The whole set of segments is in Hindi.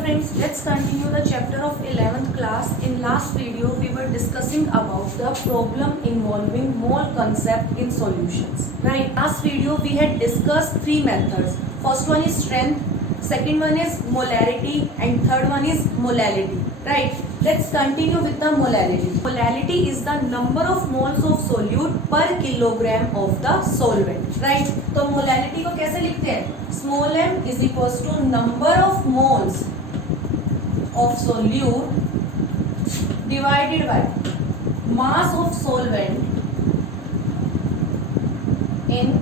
friends, let's continue the chapter of 11th class. In last video, we were discussing about the problem involving mole concept in solutions. Right? Last video, we had discussed three methods. First one is strength, second one is molarity, and third one is molality. Right? Let's continue with the molality. Molality is the number of moles of solute per kilogram of the solvent. Right? तो molality को कैसे लिखते हैं? Small m is equals to number of moles of solute divided by mass of solvent in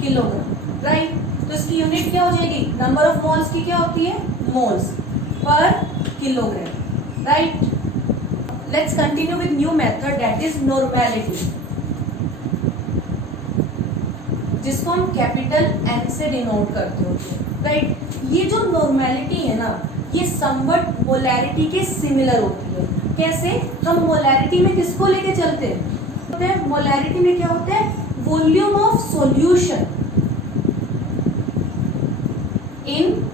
kilogram. Right? तो इसकी यूनिट क्या हो जाएगी? नंबर ऑफ मोल्स की क्या होती है? Moles per kilogram. Right? Let's continue with new method, that is normality, जिसको हम कैपिटल N से डिनोट करते होते हैं. राइट? ये जो नॉर्मेलिटी है ना, ये समवट मोलैरिटी के सिमिलर होती है. कैसे? हम मोलैरिटी में किसको लेके चलते हैं? मोलैरिटी में क्या होता है? Volume of solution in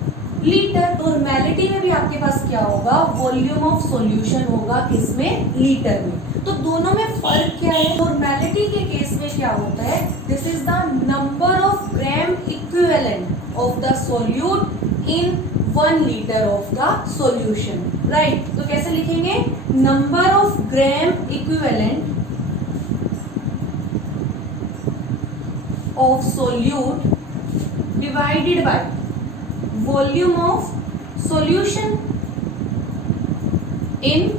litre. Normality में भी आपके पास क्या होगा? वॉल्यूम ऑफ सॉल्यूशन होगा. किसमें? लीटर में. तो दोनों में फर्क क्या है? नॉर्मेलिटी के केस में क्या होता है? This is the number of gram equivalent of the solute in 1 litre of the solution. Right? तो कैसे लिखेंगे? Number of gram equivalent of solute divided by volume of solution in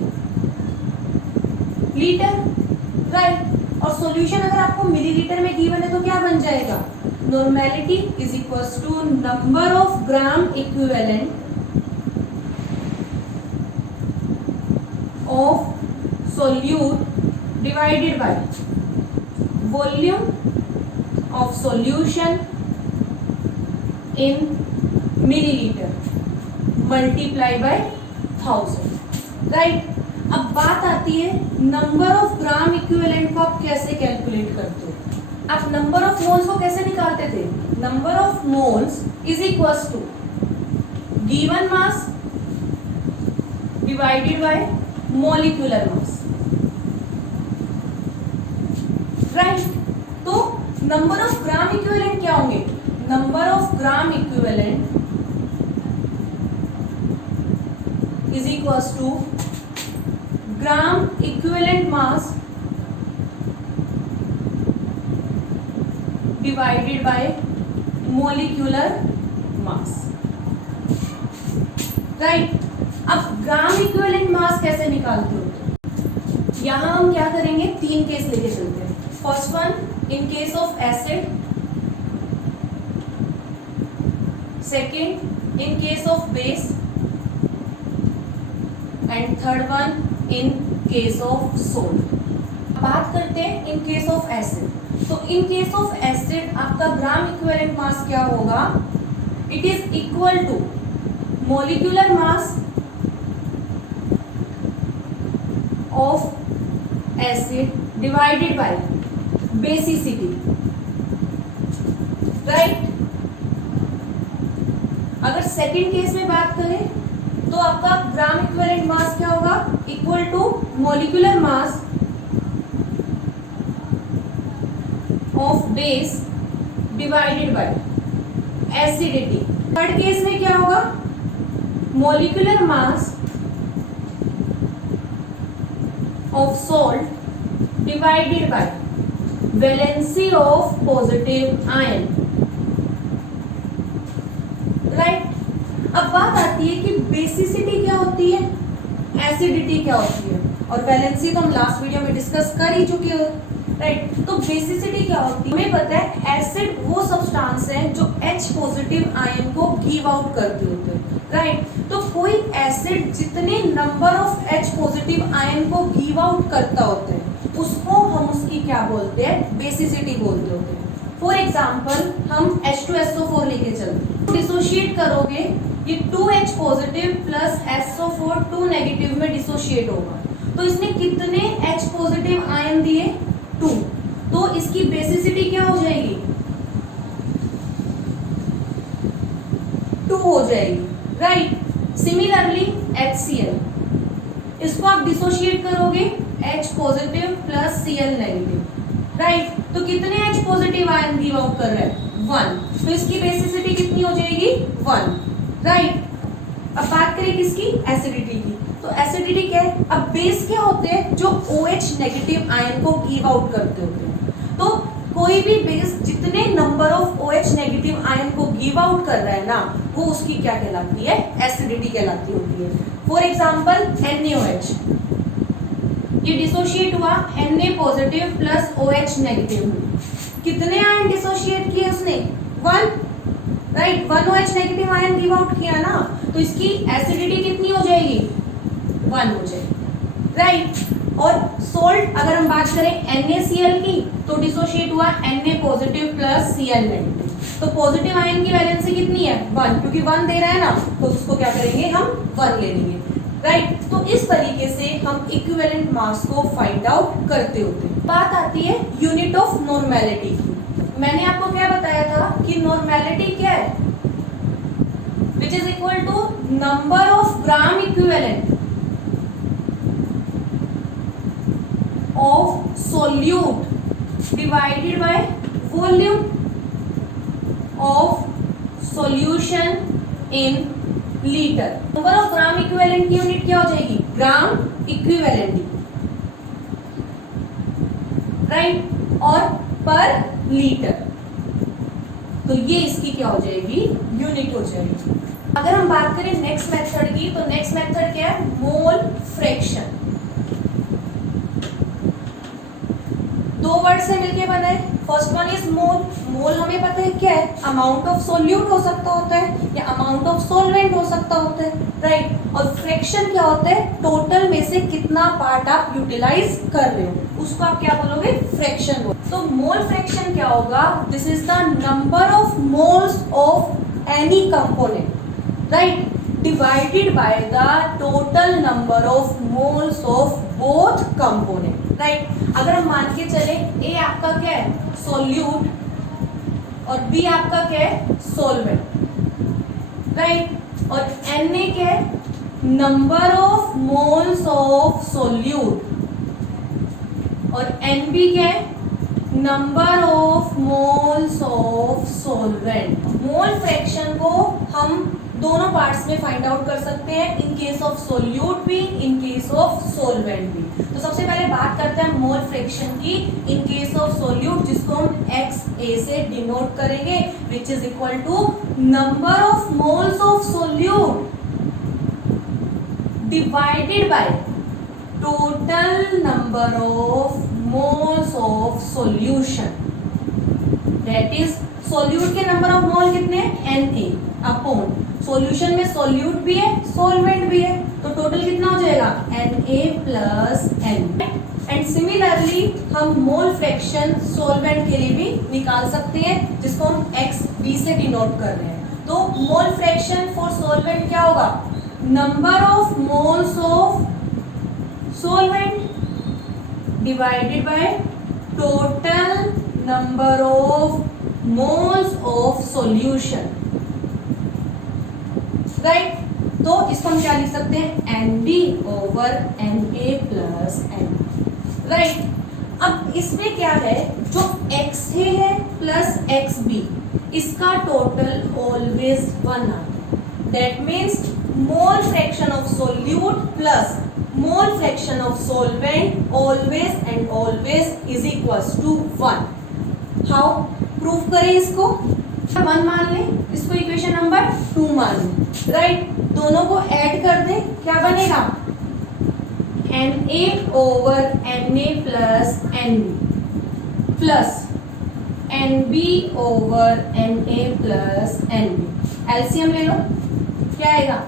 litre. Right? और सॉल्यूशन अगर आपको मिलीलीटर में गिवन है तो क्या बन जाएगा? Normality is equals to number of gram equivalent of solute divided by volume of solution in millilitre multiply by 1000. Right? अब बात आती है नंबर ऑफ ग्राम इक्विवेलेंट को आप कैसे कैलकुलेट करते हो? आप नंबर ऑफ मोल्स को कैसे निकालते थे? Number of moles is equals to given mass divided by molecular mass. Right? तो नंबर ऑफ ग्राम इक्विवेलेंट क्या होंगे? Number of gram equivalent is equals to gram equivalent mass divided by molecular mass. Right? अब ग्राम इक्विवेलेंट मास कैसे निकालते हो? यहां हम क्या करेंगे? 3 केस लेके चलते हैं. First one in case of acid, second in case of base, and third one in case of salt. बात करते हैं इन केस ऑफ एसिड. तो इन केस ऑफ एसिड आपका ग्राम इक्विवेलेंट मास क्या होगा? It is equal to molecular mass of acid divided by basicity. Right? अगर सेकंड केस में बात करें तो आपका ग्राम इक्विवेलेंट मास क्या होगा? Equal to molecular mass of base divided by acidity. Third case में क्या होगा? Molecular mass of salt divided by valency of positive ion. Right? अब बात आती है कि बेसिसिटी क्या होती है, एसिडिटी क्या होती है, और वैलेंसी तो हम लास्ट वीडियो में डिस्कस कर ही चुके हो. राइट? तो बेसिसिटी क्या होती है? हमें पता है एसिड वो सब्सटेंस है जो H पॉजिटिव आयन को गिव आउट करते होते हैं. राइट? तो कोई एसिड जितने number of H positive ion को गिव आउट करता होता है उसको हम उसकी क्या बोलते हैं? बेसिसिटी बोलते होते हैं. फॉर एग्जाम्पल हम H2SO4 लेके चलते हैं. डिसोशिएट करोगे, ये 2H positive plus SO4 2 negative में डिसोशिएट होगा. तो इसने कितने H पॉजिटिव आयन दिए? 2. तो इसकी बेसिसिटी क्या हो जाएगी? 2 हो जाएगी. राइट? सिमिलरली HCl, इसको आप डिसोशिएट करोगे H positive plus Cl negative, right. तो कितने H positive ion give out कर रहे हैं? 1। तो इसकी बेसिसिटी कितनी हो जाएगी? 1, राइट। अब बात करें किसकी? एसिडिटी की। तो एसिडिटी क्या है? अब बेस क्या होते हैं? जो OH नेगेटिव आयन को गिव आउट करते होते हैं। तो कोई भी बेस जितने number of OH negative ion को गिव आउट कर रहा है ना, वो उसकी क्या कहलाती है? एसिडिटी कहलाती होती है। फॉर एग्जाम्पल NaOH, ये डिसोशिएट हुआ Na positive plus OH negative. कितने आयन डिसोशिएट किए उसने? 1, right. 1 OH negative ion give out किया ना, तो इसकी एसिडिटी कितनी हो जाएगी? 1 हो जाएगी, राइट। और सोल्ट अगर हम बात करें NaCl की, तो डिसोशिएट हुआ Na positive plus Cl negative. तो पॉजिटिव आयन की वैलेंसी कितनी है? 1, क्योंकि 1 दे रहा है ना, तो उसको क्या करेंगे? हम 1 ले लेंगे, राइट। तो इस तरीके से हम इक्विवेलेंट मास को फाइंड आउट करते होते हैं। बात आती है यूनिट ऑफ नॉर्मेलिटी की। मैंने आपको क्या बताया था कि नॉर्मेलिटी क्या है? Which is equal to number of gram equivalent of solute divided by volume of solution in liter। Number of gram equivalent की यूनिट क्या हो जाएगी? Gram equivalent, right. और पर लीटर, तो ये इसकी क्या हो जाएगी? यूनिट हो जाएगी। अगर हम बात करें नेक्स्ट मेथड की, तो नेक्स्ट मेथड क्या है? Mole fraction. 2 वर्ड से मिलके बना है। First one is mole. Mole हमें पता है क्या है? अमाउंट ऑफ सोल्यूट हो सकता होता है या अमाउंट ऑफ सोलवेंट हो सकता होता है, राइट। और फ्रैक्शन क्या होता है? टोटल में से कितना पार्ट आप यूटिलाइज कर रहे हो, उसको आप क्या बोलोगे? फ्रैक्शन बोलोगे। तो मोल फ्रैक्शन क्या होगा? This is the number of moles of any component, right, divided by the total number of moles of both component, right. अगर हम मान के चले ए आपका क्या है? सोल्यूट, और बी आपका क्या है? Solvent, right. और Na क्या है? Number of moles of solute, और Nb क्या है? Number of moles of solvent. Mole fraction को हम दोनों पार्ट्स में फाइंड आउट कर सकते हैं, इन केस ऑफ सोल्यूट भी, इन केस ऑफ सोलवेंट भी। तो सबसे पहले बात करते हैं मोल फ्रैक्शन की इन केस ऑफ सोल्यूट, जिसको हम XA से डिनोट करेंगे, which is equal to number of moles of solute divided by total number of moles of solution. That is solute के नंबर ऑफ मोल कितने? Na अपॉन सॉल्यूशन में सोल्यूट भी है, सोलवेंट भी है, तो टोटल कितना हो जाएगा? Na plus N। And similarly हम मोल फ्रैक्शन सोलवेंट के लिए भी निकाल सकते हैं, जिसको हम XB से डिनोट कर रहे हैं। तो मोल फ्रैक्शन फॉर सोलवेंट क्या होगा? Number of moles of solvent divided by total number of moles of solution, right. तो इसको हम क्या लिख सकते हैं? NB over Na plus N, right. अब इसमें क्या है? जो XA है प्लस XB, इसका टोटल ऑलवेज 1 आता है। That means mole fraction of solute plus mole fraction of solvent always and always is equals to 1। How proof करें इसको? 1 मान लें, इसको इक्वेशन नंबर 2 मान लें, राइट। दोनों को ऐड कर दें, क्या बनेगा? Na over Na plus Nb plus Nb over Na plus Nb। LCM ले लो, क्या आएगा?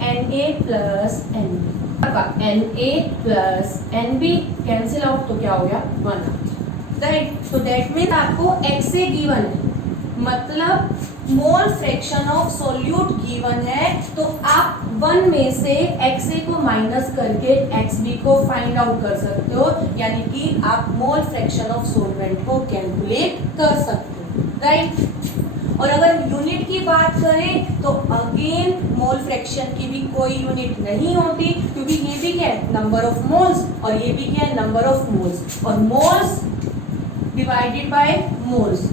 Na plus Nb। Na plus Nb cancel out, तो क्या हो गया? 1, राइट। तो दैट मीन्स आपको XA गिवन है, मतलब मोल फ्रैक्शन ऑफ सोल्यूट गिवन है, तो आप 1 में से XA को माइनस करके XB को फाइंड आउट कर सकते हो, यानी कि आप मोल फ्रैक्शन ऑफ सोलवेंट को कैलकुलेट कर सकते हो, राइट। और अगर यूनिट की बात करें तो अगेन मोल फ्रैक्शन की भी कोई यूनिट नहीं होती, क्योंकि ये भी क्या है, नंबर ऑफ मोल्स, और ये भी क्या है, नंबर ऑफ मोल्स, और moles divided by moles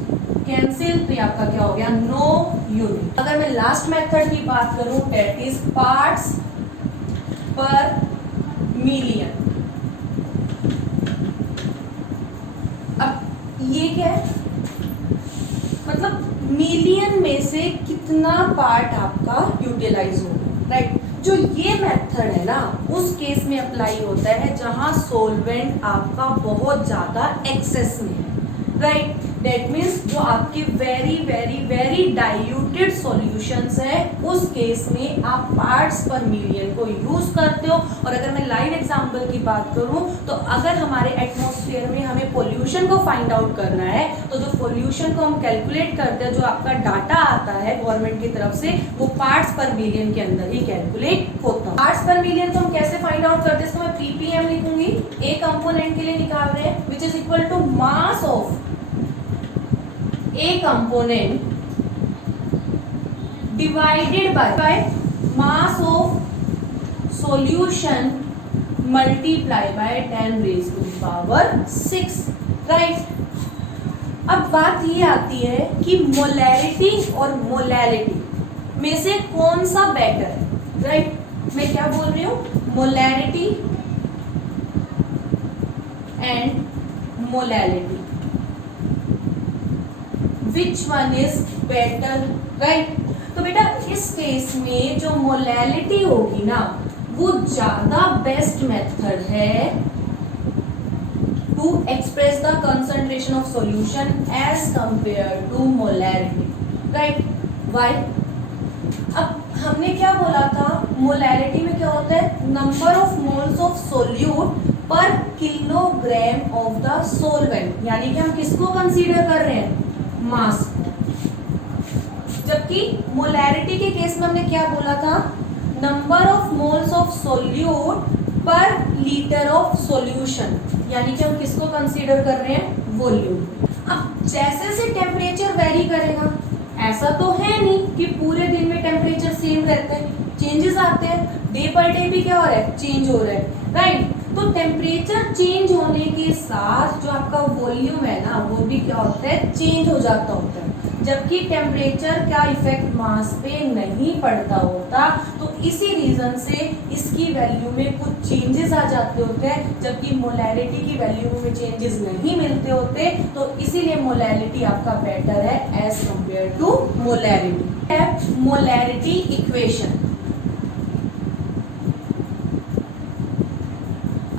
cancel, तो ये आपका क्या हो गया, नो यूनिट। अगर मैं लास्ट मेथड की बात करूं, दैट इज पार्ट्स पर मिलियन। अब ये क्या है, मतलब मिलियन में से कितना पार्ट आपका यूटिलाइज होगा, राइट। जो ये मेथड है ना, उस केस में अप्लाई होता है जहां सोलवेंट आपका बहुत ज्यादा एक्सेस में है, राइट। दैट मीन्स जो आपके very very very diluted solutions है, उस केस में आप पार्ट्स पर मिलियन को यूज करते हो। और अगर मैं लाइव एग्जांपल की बात करूं, तो अगर हमारे एटमॉस्फेयर में हमें पोल्यूशन को फाइंड आउट करना है, तो जो पोल्यूशन को हम कैलकुलेट करते हैं, जो आपका डाटा आता है गवर्नमेंट की तरफ से, वो पार्ट्स पर मिलियन के अंदर ही कैलकुलेट होता है। पार्ट्स पर मिलियन को हम कैसे फाइंड आउट करते हैं, इसको मैं ppm लिखूंगी, ए कंपोनेंट के लिए निकाल रहे हैं, which is equal to mass of a component divided by mass of solution multiply by 10 raised to the power 6, right। अब बात ये आती है कि मोलैरिटी और मोलैलिटी में से कौन सा बेटर है, राइट। मैं क्या बोल रही हूँ, molarity and molality, Which one is better, right? तो बेटा इस केस में जो मोलैलिटी होगी ना, वो ज्यादा बेस्ट मेथड है to express the concentration of solution as compare to molarity, right. Why? अब हमने क्या बोला था, मोलैरिटी में क्या होता है, number of moles of solute पर किलोग्राम ऑफ द सोलवेंट, यानी कि हम किसको कंसीडर कर रहे हैं, मास। जबकि मोलैरिटी के केस में हमने क्या बोला था, number of moles of solute पर लीटर ऑफ सॉल्यूशन, यानी कि हम किसको कंसीडर कर रहे हैं, वॉल्यूम। अब जैसे से टेम्परेचर वेरी करेगा, ऐसा तो है नहीं कि पूरे दिन में टेम्परेचर सेम रहते हैं, चेंजेस आते हैं, डे पर डे भी क्या हो रहा है, चेंज हो रहा है, राइट। तो टेम्परेचर चेंज होने के साथ जो आपका वॉल्यूम है ना, वो भी क्या होता है, चेंज हो जाता होता है। जबकि टेम्परेचर का इफेक्ट मास पे नहीं पड़ता होता, तो इसी रीजन से इसकी वैल्यू में कुछ चेंजेस आ जाते होते हैं, जबकि मोलैरिटी की वैल्यू में चेंजेस नहीं मिलते होते। तो इसीलिए मोलैरिटी आपका बेटर है as compare to molarity. Molarity equation,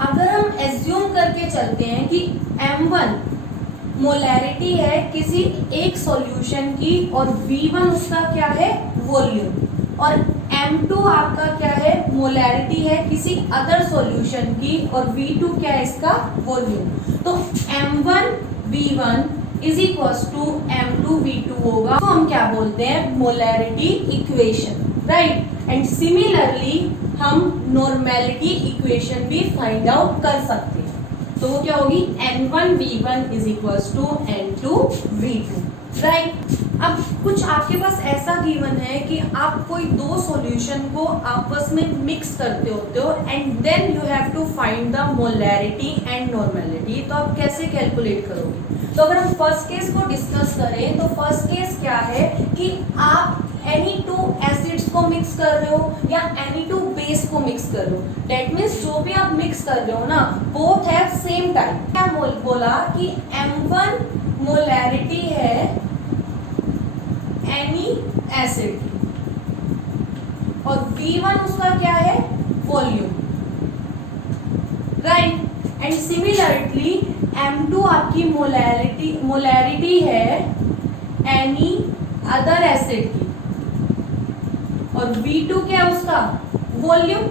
अगर हम एज्यूम करके चलते हैं कि m1 मोलैरिटी है किसी एक सॉल्यूशन की और v1 उसका क्या है, वॉल्यूम, और m2 आपका क्या है, मोलैरिटी है किसी अदर सॉल्यूशन की और v2 क्या है, इसका वॉल्यूम। तो m1 v1 is equals to m2 v2 होगा, तो हम क्या बोलते हैं, molarity equation, right. And similarly हम नॉर्मेलिटी इक्वेशन भी फाइंड आउट कर सकते हैं, तो वो क्या होगी, n1 v1 is equals to n2 v2, right. अब कुछ आपके पास ऐसा गिवन है कि आप कोई दो सॉल्यूशन को आपस में मिक्स करते होते हो and then you have to find the molarity and normality, तो आप कैसे कैलकुलेट करोगे। तो अगर हम फर्स्ट केस को डिस्कस करें, तो फर्स्ट केस क्या है कि आप एनी टू एसिड्स को मिक्स कर रहे हो या एनी टू बेस को मिक्स कर रहे हो, दैट मीन्स जो भी आप मिक्स कर रहे हो ना, बोथ हैव सेम टाइप। क्या बोला कि m1 मोलैरिटी है एनी एसिड और v1 उसका क्या है, volume, right. And similarly m2 आपकी मोलैरिटी है एनी अदर एसिड की और v2 क्या है उसका, वॉल्यूम।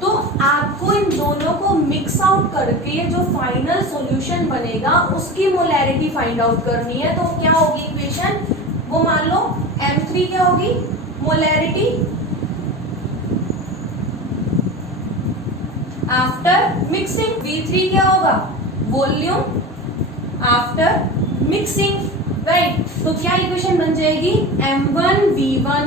तो आपको इन दोनों को मिक्स आउट करके जो फाइनल सॉल्यूशन बनेगा उसकी मोलैरिटी फाइंड आउट करनी है। तो क्या होगी इक्वेशन, वो मान लो m3 क्या होगी, मोलैरिटी आफ्टर मिक्सिंग, v3 क्या होगा, वॉल्यूम आफ्टर मिक्सिंग, राइट। तो क्या इक्वेशन बन जाएगी, m1 v1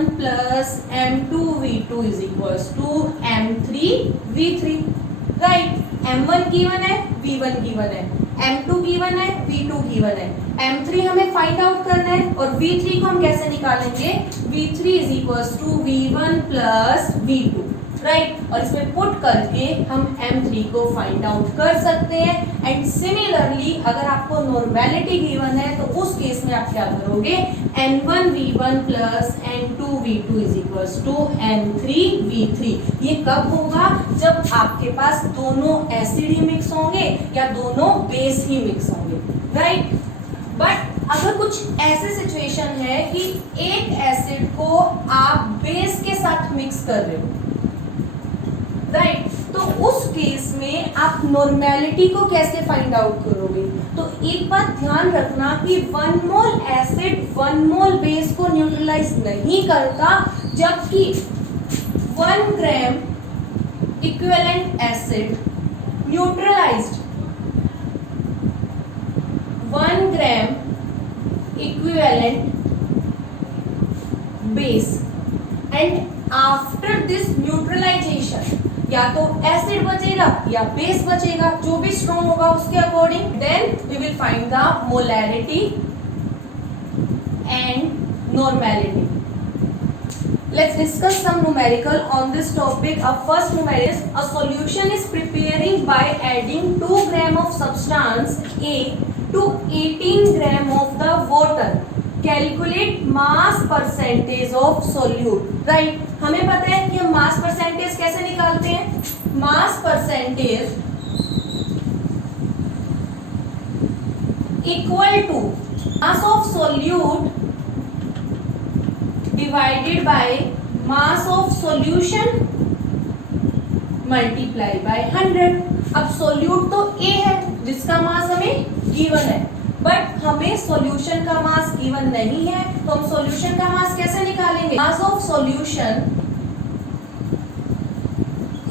plus M2V2 is equals to M3V3, right. M1 given है, V1 गिवन है, M2 गिवन है, V2 गिवन है, M3 हमें फाइंड आउट करना है और V3 को हम कैसे निकालेंगे, V3 is equals to V1 plus V2, right. और इसमें पुट करके हम M3 को फाइंड आउट कर सकते हैं। एंड सिमिलरली अगर आपको नॉर्मेलिटी गिवन है तो उस केस में आप क्या करोगे, N1V1 plus N2V2 is equals to N3V3। ये कब होगा, जब आपके पास दोनों एसिड ही मिक्स होंगे या दोनों बेस ही मिक्स होंगे, राइट। बट अगर कुछ ऐसे सिचुएशन है कि एक एसिड को आप बेस के साथ मिक्स कर रहे हो, राइट, तो उस केस में आप नॉर्मेलिटी को कैसे फाइंड आउट करोगे। तो एक बात ध्यान रखना कि 1 मोल एसिड 1 मोल बेस को न्यूट्रलाइज नहीं करता, जबकि 1 gram equivalent acid neutralised 1 gram equivalent base and after this neutralisation या तो एसिड बचेगा या बेस बचेगा, जो भी स्ट्रॉन्ग होगा उसके according, then we will find the molarity and normality. Let's discuss some numerical on this topic. Our first numerical is a solution is preparing by adding 2 gram of substance A to 18 gram of the water. Calculate mass percentage of solute. Right? हमें पता है कि हम mass percentage कैसे निकालते हैं? Mass percentage equal to mass of solute divided by mass of solution multiply by 100। अब सोल्यूट तो A है जिसका मास हमें गिवन है, बट हमें सॉल्यूशन का मास गिवन नहीं है, तो हम सॉल्यूशन का मास कैसे निकालेंगे, mass of solution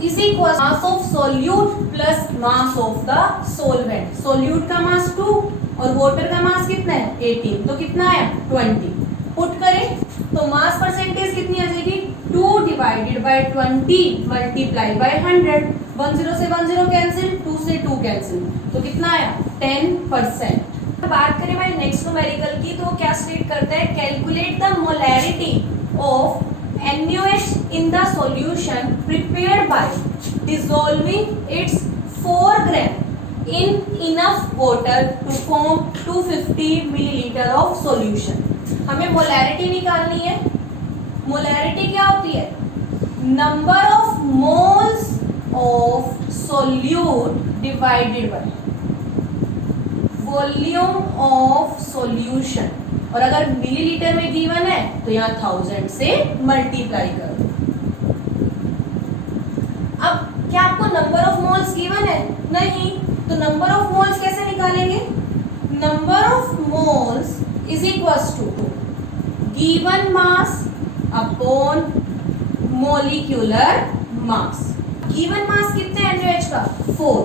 is equal mass of solute plus mass of the solvent. Solute का मास 2 और वाटर का मास कितना है 18, तो कितना आया 20। पुट करें तो मास परसेंटेज कितनी आ जाएगी, 2 डिवाइडेड बाय 20 मल्टीप्लाई बाय 100। 10 से 10 कैंसिल, 2 से 2 कैंसिल, तो कितना आया 10%। बात करें भाई नेक्स्ट न्यूमेरिकल की, तो क्या स्टेट करता है, calculate the molarity of NaOH in the solution prepared by dissolving its 4 gram in enough water to form 250 milliliter of solution। हमें मोलैरिटी निकालनी है। मोलैरिटी क्या होती है, number of moles of solute divided by volume of solution, और अगर मिलीलीटर में गिवन है तो यहाँ 1000 से मल्टीप्लाई कर दो। अब क्या आपको नंबर ऑफ मोल्स गिवन है, नहीं, तो नंबर ऑफ मोल्स कैसे निकालेंगे, number of moles is equals to given mass upon molecular mass. Given mass कितने है NaOH का 4,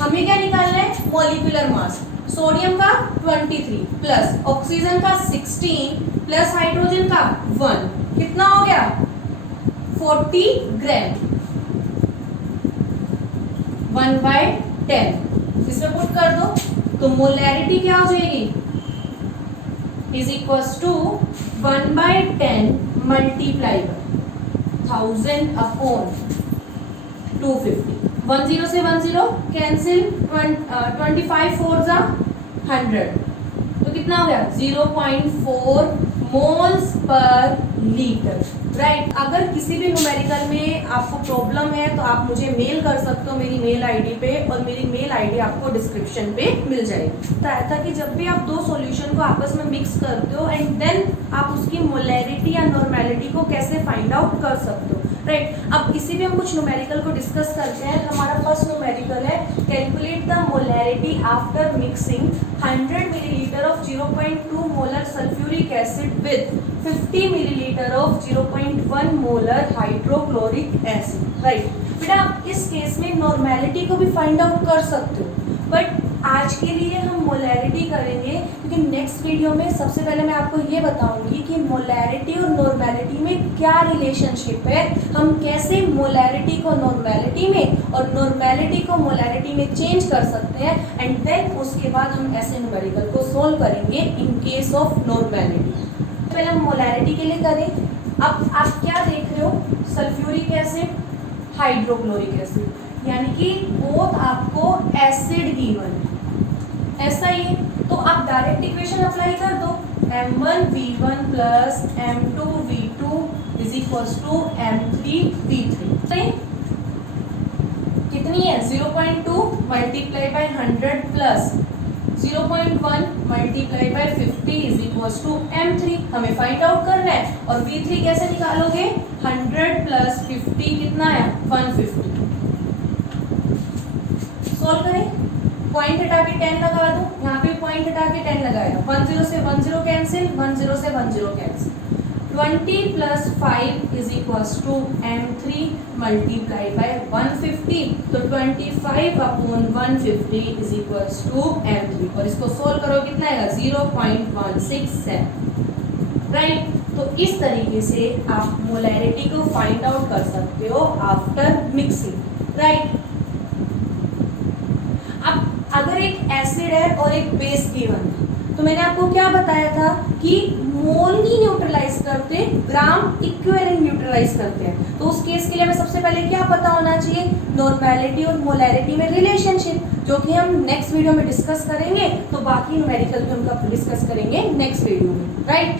हमें क्या निकालना है मोलिक्यूलर मास, सोडियम का 23 प्लस ऑक्सीजन का 16 प्लस हाइड्रोजन का 1, कितना हो गया 40 ग्राम, 1/10। इसमें पुट कर दो तो मोलैरिटी क्या हो जाएगी, is equals to 1/10 multiply 1000 upon 250। 10 से 10 कैंसिल, 25 4 जा 100, तो कितना हो गया 0.4 मोल्स पर लीटर, राइट। अगर किसी भी न्यूमेरिकल में आपको प्रॉब्लम है तो आप मुझे मेल कर सकते हो मेरी मेल आईडी पे, और मेरी मेल आईडी आपको डिस्क्रिप्शन पे मिल जाएगी। तो ऐसा कि जब भी आप दो सॉल्यूशन को आपस में मिक्स करते हो एंड देन आप उसकी मोलैरिटी या नॉर्मेलिटी को कैसे फाइंड आउट कर सकते हो, राइट। अब किसी भी हम कुछ न्यूमेरिकल को डिस्कस करते हैं। हमारा फर्स्ट न्यूमेरिकल है calculate the molarity after mixing 100 millilitre of 0.2 molar sulphuric acid with 50 millilitre of 0.1 molar hydrochloric acid, right. बेटा आप इस केस में नॉर्मेलिटी को भी फाइंड आउट कर सकते हो, बट आज के लिए हम मोलैरिटी करेंगे, क्योंकि नेक्स्ट वीडियो में सबसे पहले मैं आपको ये बताऊंगी कि मोलैरिटी और नॉर्मेलिटी में क्या रिलेशनशिप है, हम कैसे मोलैरिटी को नॉर्मेलिटी में और नॉर्मेलिटी को मोलैरिटी में चेंज कर सकते हैं, एंड देन उसके बाद हम ऐसे न्यूमेरिकल को सोल्व करेंगे इन केस ऑफ नॉर्मेलिटी। पहले हम मोलैरिटी के लिए करें। अब आप क्या देख रहे हो, सल्फ्यूरिक एसिड, हाइड्रोक्लोरिक एसिड, यानी कि बोथ आपको एसिड गिवन है, ऐसा ही। तो आप डायरेक्ट इक्वेशन अप्लाई कर दो, m1v1 plus m2v2 is equals to m3v3। सही, कितनी है 0.2 multiply by 100 plus 0.1 multiply by 50 is equals to m3। हमें फाइंड आउट करना है, और v3 कैसे निकालोगे, 100 प्लस 50 कितना है 150। सोल्व करें, पॉइंट हटा के 10 लगा दो, यहाँ पे पॉइंट हटा के 10 लगाया, 10 से 10 कैंसिल, 10 से 10 cancel, 20 plus 5 is equals to m3 multiply by 150, तो 25 upon 150 is equals to m3, और इसको सोल्व करो कितना आएगा 0.167, राइट। तो इस तरीके से आप मोलैरिटी को फाइंड आउट कर सकते हो आफ्टर मिक्सिंग, राइट। अब अगर एक एसिड है और एक बेस गिवन है, तो मैंने आपको क्या बताया था कि मोल नहीं न्यूट्रलाइज करते, ग्राम इक्विवेलेंट न्यूट्रलाइज करते हैं। तो उस केस के लिए हमें सबसे पहले क्या पता होना चाहिए, नॉर्मेलिटी और मोलैरिटी में रिलेशनशिप, जो कि हम नेक्स्ट वीडियो में डिस्कस करेंगे। तो बाकी न्यूमेरिकल भी हम डिस्कस करेंगे नेक्स्ट वीडियो में, राइट।